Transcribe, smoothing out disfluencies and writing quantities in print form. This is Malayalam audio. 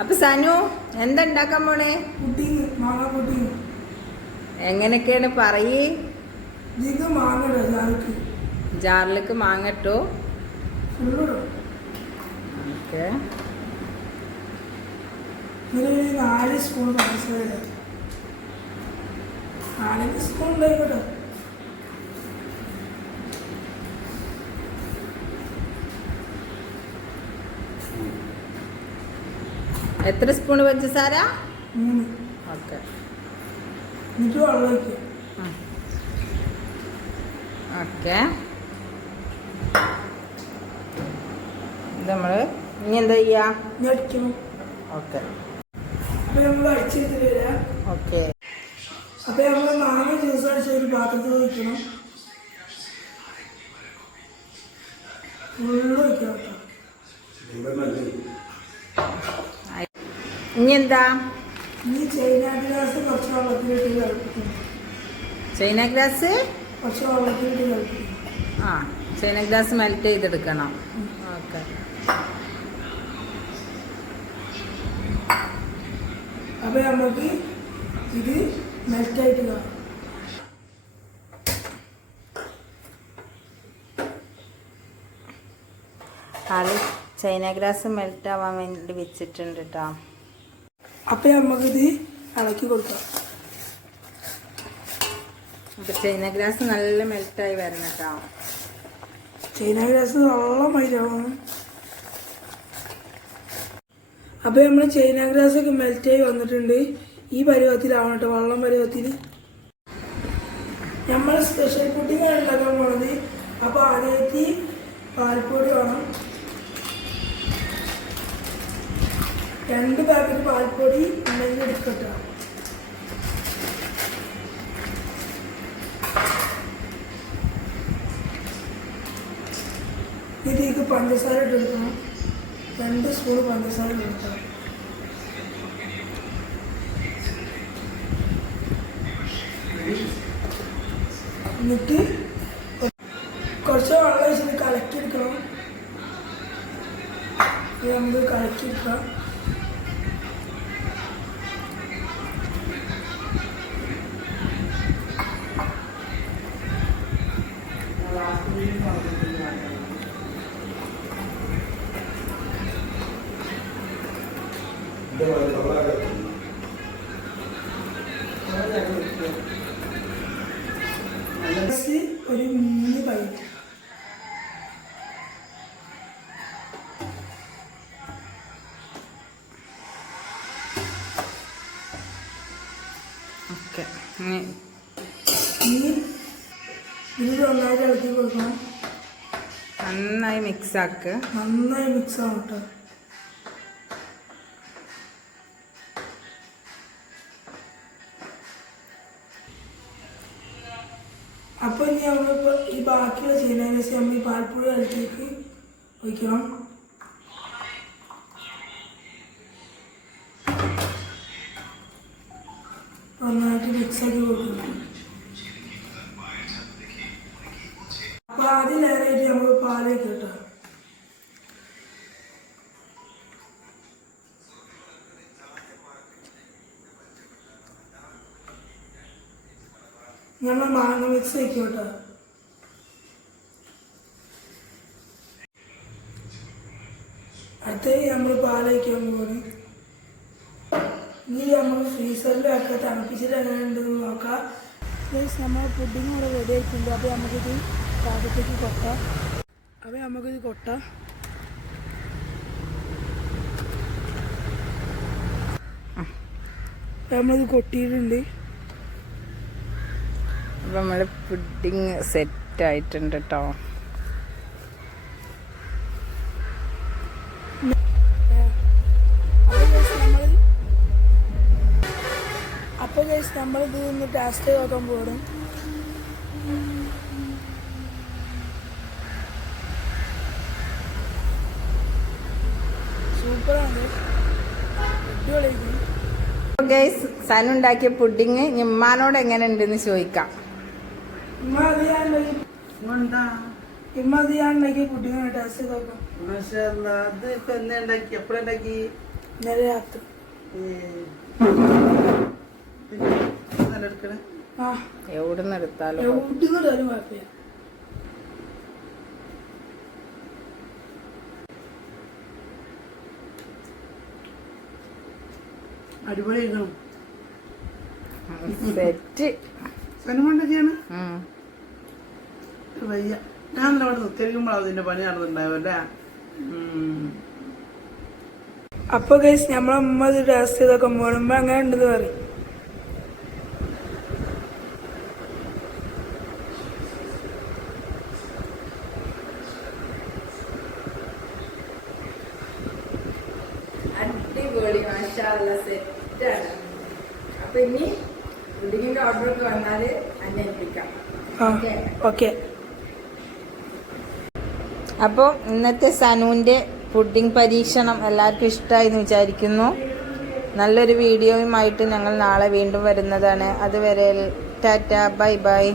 അപ്പൊ സനു എന്താ ഉണ്ടാക്കാൻ പോണേ? എങ്ങനെയൊക്കെയാണ് പറയേ? ജാറിലേക്ക് മാങ്ങ ഇട്ടു. ഓക്കെ. 4 സ്പൂൺ പഞ്ചസാര. 4 സ്പൂൺ ഉണ്ടായിക്കോട്ടെ. എത്ര സ്പൂൺ പഞ്ചസാര? 3. ഓക്കെ. എന്നിട്ട് വെള്ളം ഒഴിക്കുക. ഓക്കെ. നമ്മൾ ഇനി എന്താ ചെയ്യാ? അടിക്കണം. ഓക്കെ. അപ്പൊ നമ്മൾ അടിച്ചെടുത്തിട്ട് വരാം. ഓക്കെ. അപ്പൊ നമ്മൾ മാങ്ങ ജ്യൂസ് അടിച്ച ഒരു പാത്രത്തിൽ ഒഴിക്കണം. ഫുള്ള് ഒഴിക്കാം കേട്ടോ. ഇനി എന്താ? ഇനി ചൈന ഗ്രാസ് കുറച്ച് വെള്ളത്തിലിട്ട് കളിപ്പിക്കണം. ചൈന ഗ്രാസ് കുറച്ച് വെള്ളത്തിലിട്ട് കളിപ്പിക്കണം. ആ, ചൈന ഗ്രാസ് മെൽറ്റ് ചെയ്തെടുക്കണം. ഓക്കെ. അപ്പൊ നമുക്ക് ഇത് മെൽറ്റായിട്ട് കാണാം. ആള് ചൈന ഗ്രാസ് മെൽറ്റ് ആവാൻ വേണ്ടി വെച്ചിട്ടുണ്ട് കേട്ടോ. അപ്പൊ നമുക്കിത് ഇളക്കി കൊടുക്കാം. അപ്പൊ ചൈന ഗ്രാസ് നല്ല മെൽറ്റായി വരണം കേട്ടോ. ചൈന ഗ്രാസ് നല്ല മൈരാവണം. അപ്പൊ നമ്മൾ ചൈന ഗ്രാസ് ഒക്കെ മെൽറ്റായി വന്നിട്ടുണ്ട്. ഈ പരുവത്തിലാണ് കേട്ടോ, വെള്ളം പരുവത്തിൽ. നമ്മൾ സ്പെഷ്യൽ പുഡിംഗ് ഉണ്ടാക്കാൻ പോണത്. അപ്പൊ ആദ്യമായിട്ട് പാൽപ്പൊടി വേണം. 2 പാക്കറ്റ് പാൽപ്പൊടി ഉണ്ടെങ്കിൽ എടുക്കട്ടോ. ഇതിലേക്ക് പഞ്ചസാര ഇട്ടെടുക്കണം. 2 സ്പൂൺ പഞ്ചസാര ഇട്ടെടുക്കണം. എന്നിട്ട് കുറച്ച് വെള്ളം ഒഴിച്ചിട്ട് കലക്കിയെടുക്കണം. നമുക്ക് കലക്കിയെടുക്കാം. ഒരു 3 പൈപ്പ്. ഓക്കെ. ഇത് നന്നായിട്ട് ഇളക്കി കൊടുക്കണം. നന്നായി മിക്സ് ആക്ക്. നന്നായി മിക്സ് ആവും കേട്ടോ. അപ്പൊ ഇനി നമ്മളിപ്പോ ഈ ബാക്കിയുള്ള ചൈന ഗ്രാസ് നമ്മൾ ഈ പാൽപ്പൊടി ഇളക്കിലേക്ക് ഒഴിക്കണം. നന്നായിട്ട് മിക്സ് ആക്കി കൊടുക്കണം. അപ്പൊ ആദ്യം ലെയറായിട്ട് നമ്മൾ പാലേക്ക് കേട്ടോ. നമ്മൾ മാങ്ങ മിക്സ് വയ്ക്കും കേട്ടോ. അടുത്ത നമ്മൾ പാല് വയ്ക്കാൻ പോകുന്നു. ഇനി നമ്മൾ ഫ്രീസറിലൊക്കെ തണുപ്പിച്ചിട്ട് എങ്ങനെ ഉണ്ടെന്ന് നോക്കാം. നമ്മൾ പുഡിങ് ഇവിടെ റെഡി ആയിട്ടുണ്ട്. അപ്പോൾ നമുക്കിത് പാകത്തേക്ക് കൊട്ടാം. അപ്പോൾ നമുക്കിത് കൊട്ടാം. നമ്മളിത് കൊട്ടിയിട്ടുണ്ട്. അപ്പം നമ്മൾ പുഡിങ് സെറ്റ് ആയിട്ടുണ്ട് കേട്ടോ. അപ്പോൾ നമ്മളിത് ഒന്ന് ടേസ്റ്റ് നോക്കാൻ പോകും. സൂപ്പറാണ്, അടിപൊളിയായിരിക്കും. ഗൈസ്, സനു ഉണ്ടാക്കിയ പുഡിങ് ഇമ്മാനോട് എങ്ങനെ ഉണ്ടെന്ന് ചോദിക്കാം. ഇമ്മ അത് ഞാൻ ഉണ്ടാക്കിയ പുഡിങ് ടേസ്റ്റ് നോക്കാം. അത് ഇപ്പൊ എന്നുണ്ടാക്കി എപ്പോഴുണ്ടാക്കി? ഇന്നലെ രാത്രി. ആ എവിടുന്ന് എടുത്താലും എവിടുന്ന് ഇടാനും കുഴപ്പമില്ല. അടിപൊളി സെറ്റ്. സനുമണ്ടൊക്കെയാണ് വയ്യ. ഞാൻ അവിടെ നിർത്തിയിരിക്കുമ്പോൾ അതിന്റെ പണി നടന്നിട്ടുണ്ടാവല്ലേ. അപ്പൊ ഗൈസ് നമ്മളമ്മ ഇത് ടേസ്റ്റ് ചെയ്തൊക്കെ മോളുമ്പോ അങ്ങനെ ഉണ്ടെന്ന് പറയും. അടിപൊളി, മാഷാഅല്ലാ, സെറ്റാണ്. അപ്പൊ ഇനി പുഡിങ്ങിന്റെ ഓർഡർ ഒക്കെ വന്നാല് അന്വേഷിക്കാം. ഓക്കെ. അപ്പോൾ ഇന്നത്തെ സനുവിൻ്റെ പുഡിംഗ് പരീക്ഷണം എല്ലാവർക്കും ഇഷ്ടമായി എന്ന് വിചാരിക്കുന്നു. നല്ലൊരു വീഡിയോയുമായിട്ട് ഞങ്ങൾ നാളെ വീണ്ടും വരുന്നതാണ്. അതുവരെ ടാറ്റ, ബൈ ബൈ.